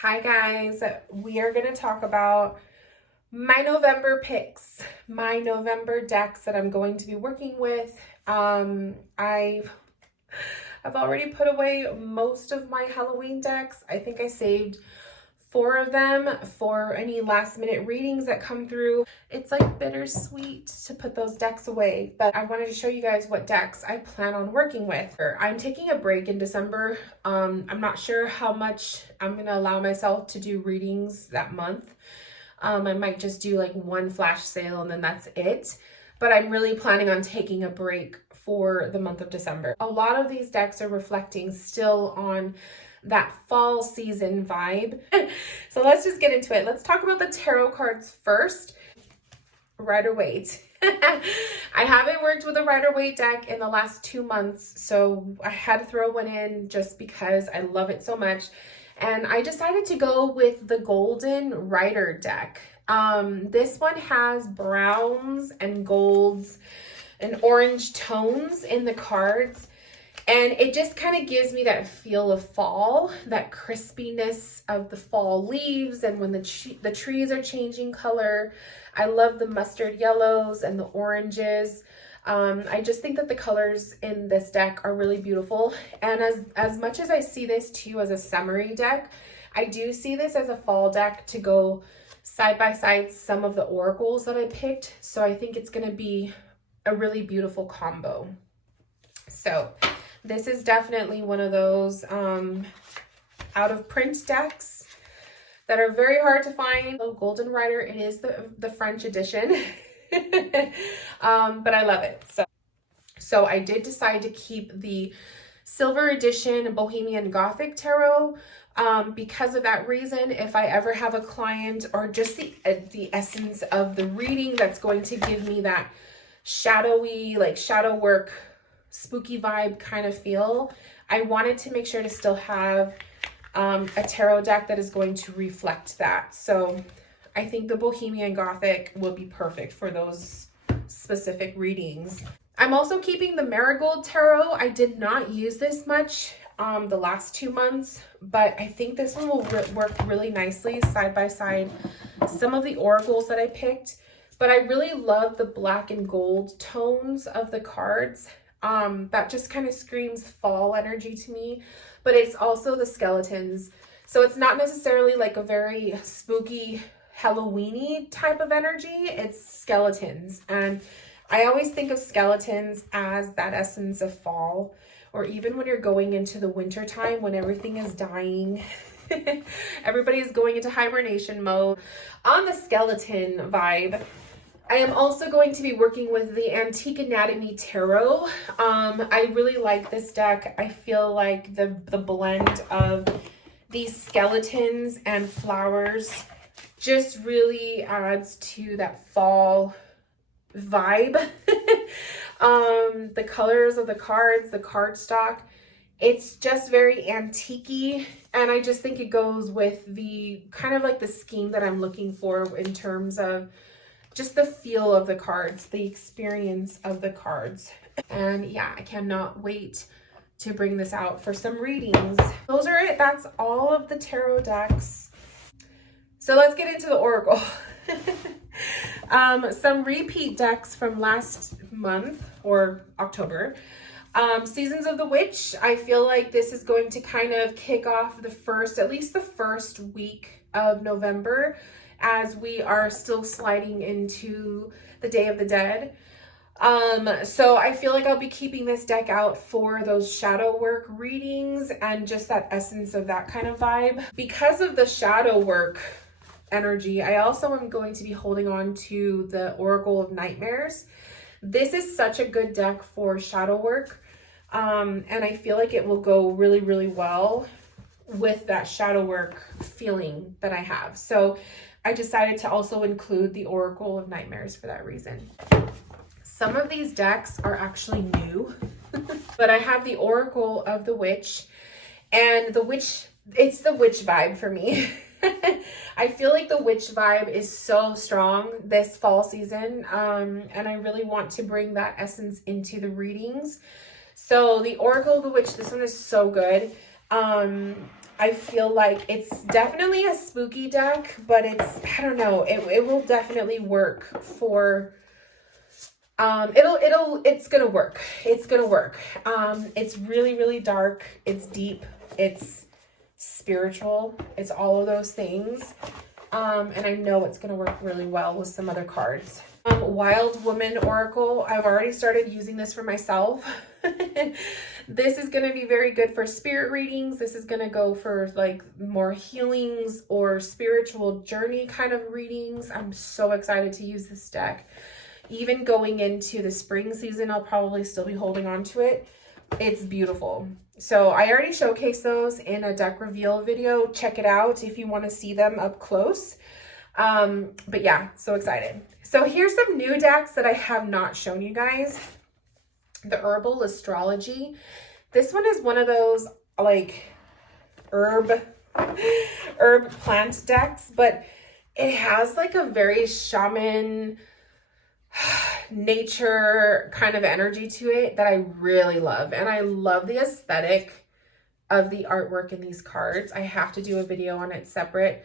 Hi guys, we are going to talk about my November picks, my November decks that I'm going to be working with. I've already put away most of my Halloween decks. I think I saved 4 of them for any last minute readings that come through. It's like bittersweet to put those decks away, but I wanted to show you guys what decks I plan on working with. I'm taking a break in December. I'm not sure how much I'm going to allow myself to do readings that month. I might just do like one flash sale and then that's it. But I'm really planning on taking a break for the month of December. A lot of these decks are reflecting still on that fall season vibe. So let's just get into it. Let's talk about the tarot cards first. Rider-Waite. I haven't worked with a Rider-Waite deck in the last 2 months, so I had to throw one in just because I love it so much. And I decided to go with the Golden Rider deck. This one has browns and golds and orange tones in the cards. And it just kind of gives me that feel of fall, that crispiness of the fall leaves and when the trees are changing color. I love the mustard yellows and the oranges. I just think that the colors in this deck are really beautiful. And as much as I see this too as a summery deck, I do see this as a fall deck to go side by side some of the oracles that I picked. So I think it's going to be a really beautiful combo. So this is definitely one of those out of print decks that are very hard to find. Oh, Golden Rider, it is the French edition, but I love it. So I did decide to keep the silver edition Bohemian Gothic Tarot because of that reason. If I ever have a client or just the essence of the reading that's going to give me that shadowy, like shadow work, spooky vibe kind of feel, I wanted to make sure to still have a tarot deck that is going to reflect that. So I think the Bohemian Gothic will be perfect for those specific readings. I'm also keeping the Marigold Tarot. I did not use this much the last 2 months, but I think this one will work really nicely side by side some of the oracles that I picked. But I really love the black and gold tones of the cards. That just kind of screams fall energy to me, but it's also the skeletons. So it's not necessarily like a very spooky Halloween-y type of energy. It's skeletons. And I always think of skeletons as that essence of fall, or even when you're going into the winter time when everything is dying. Everybody is going into hibernation mode. On the skeleton vibe, I am also going to be working with the Antique Anatomy Tarot. I really like this deck. I feel like the blend of these skeletons and flowers just really adds to that fall vibe. The colors of the cards, the cardstock, it's just very antique-y, and I just think it goes with the kind of like the scheme that I'm looking for in terms of just the feel of the cards, the experience of the cards. And yeah, I cannot wait to bring this out for some readings. Those are it. That's all of the tarot decks. So let's get into the oracle. Some repeat decks from last month or October. Seasons of the Witch. I feel like this is going to kind of kick off at least the first week of November, as we are still sliding into the Day of the Dead. So I feel like I'll be keeping this deck out for those shadow work readings and just that essence of that kind of vibe. Because of the shadow work energy, I also am going to be holding on to the Oracle of Nightmares. This is such a good deck for shadow work, and I feel like it will go really, really well with that shadow work feeling that I have. So I decided to also include the Oracle of Nightmares for that reason. Some of these decks are actually new, but I have the Oracle of the Witch, and the Witch, it's the witch vibe for me. I feel like the witch vibe is so strong this fall season, and I really want to bring that essence into the readings. So the Oracle of the Witch, this one is so good. I feel like it's definitely a spooky deck, but it's, I don't know, it will definitely work for, it's gonna work. It's gonna work. It's really, really dark. It's deep. It's spiritual. It's all of those things. And I know it's gonna work really well with some other cards. Wild Woman Oracle. I've already started using this for myself. This is going to be very good for spirit readings. This is going to go for like more healings or spiritual journey kind of readings. I'm so excited to use this deck. Even going into the spring season, I'll probably still be holding on to it. It's beautiful. So I already showcased those in a deck reveal video. Check it out if you want to see them up close. But yeah, so excited. So here's some new decks that I have not shown you guys. The Herbal Astrology. This one is one of those like herb plant decks, but it has like a very shaman nature kind of energy to it that I really love. And I love the aesthetic of the artwork in these cards. I have to do a video on it separate,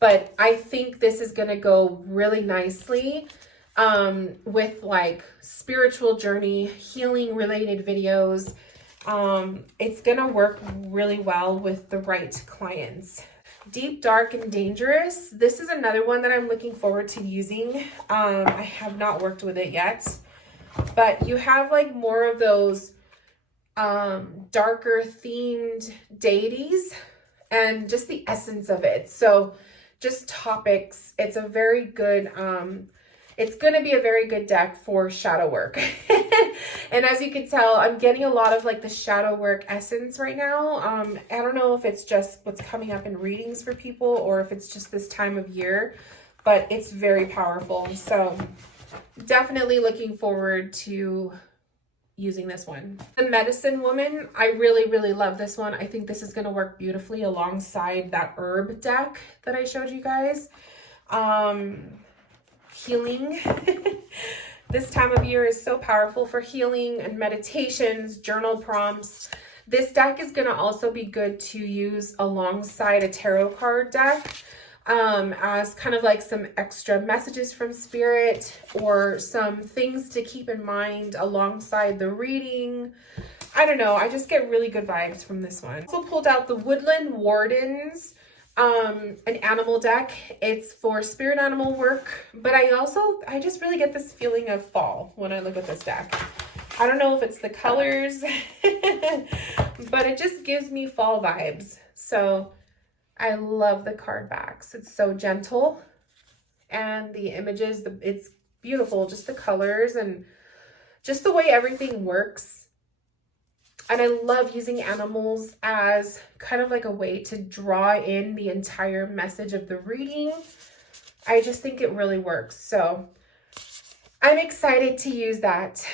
but I think this is going to go really nicely with like spiritual journey, healing related videos. It's going to work really well with the right clients. Deep, Dark, and Dangerous. This is another one that I'm looking forward to using. I have not worked with it yet, but you have like more of those darker themed deities and just the essence of it. So just topics. It's a very good, it's going to be a very good deck for shadow work. And as you can tell, I'm getting a lot of like the shadow work essence right now. I don't know if it's just what's coming up in readings for people or if it's just this time of year, but it's very powerful. So definitely looking forward to using this one. The Medicine Woman. I really, really love this one. I think this is going to work beautifully alongside that herb deck that I showed you guys. Healing. This time of year is so powerful for healing and meditations, journal prompts. This deck is going to also be good to use alongside a tarot card deck as kind of like some extra messages from spirit or some things to keep in mind alongside the reading. I don't know. I just get really good vibes from this one. Also pulled out the Woodland Wardens, an animal deck. It's for spirit animal work, but I just really get this feeling of fall when I look at this deck. I don't know if it's the colors, but it just gives me fall vibes. So I love the card backs. It's so gentle and the images, it's beautiful. Just the colors and just the way everything works. And I love using animals as kind of like a way to draw in the entire message of the reading. I just think it really works. So I'm excited to use that.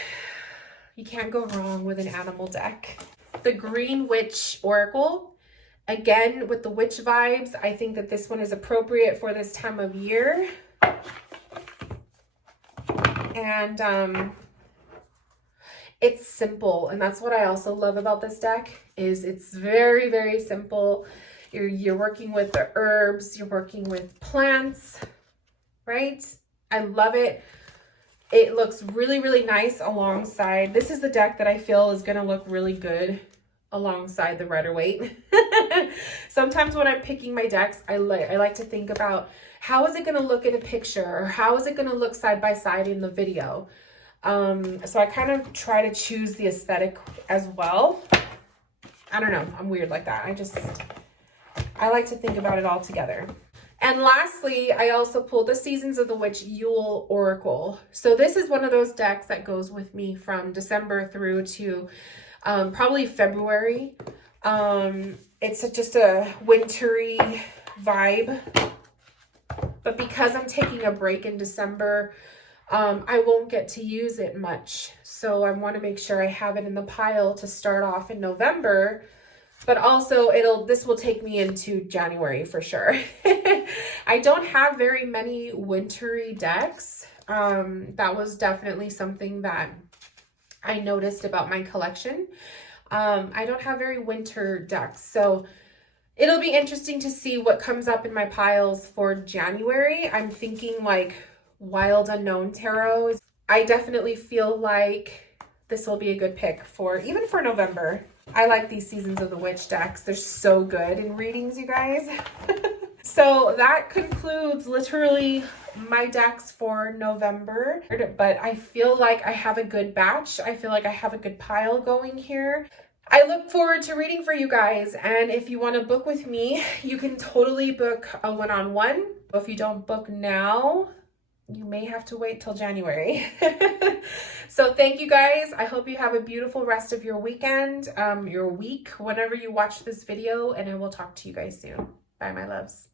You can't go wrong with an animal deck. The Green Witch Oracle. Again, with the witch vibes, I think that this one is appropriate for this time of year. And it's simple, and that's what I also love about this deck, is it's very, very simple. You're working with the herbs, you're working with plants, right? I love it. It looks really, really nice alongside. This is the deck that I feel is going to look really good alongside the Rider-Waite. Sometimes when I'm picking my decks, I like to think about how is it going to look in a picture, or how is it going to look side by side in the video. So I kind of try to choose the aesthetic as well. I don't know. I'm weird like that. I like to think about it all together. And lastly, I also pulled the Seasons of the Witch Yule Oracle. So this is one of those decks that goes with me from December through to probably February. It's just a wintry vibe. But because I'm taking a break in December, I won't get to use it much. So I want to make sure I have it in the pile to start off in November. But also this will take me into January for sure. I don't have very many wintry decks. That was definitely something that I noticed about my collection. I don't have very winter decks. So It'll be interesting to see what comes up in my piles for January. I'm thinking like Wild Unknown Tarot. I definitely feel like this will be a good pick for even for November. I like these Seasons of the Witch decks. They're so good in readings, you guys. So that concludes literally my decks for November, but I feel like I have a good batch. I feel like I have a good pile going here. I look forward to reading for you guys, and if you want to book with me, you can totally book a one-on-one. If you don't book now, you may have to wait till January. So thank you guys. I hope you have a beautiful rest of your weekend, your week, whenever you watch this video, and I will talk to you guys soon. Bye, my loves.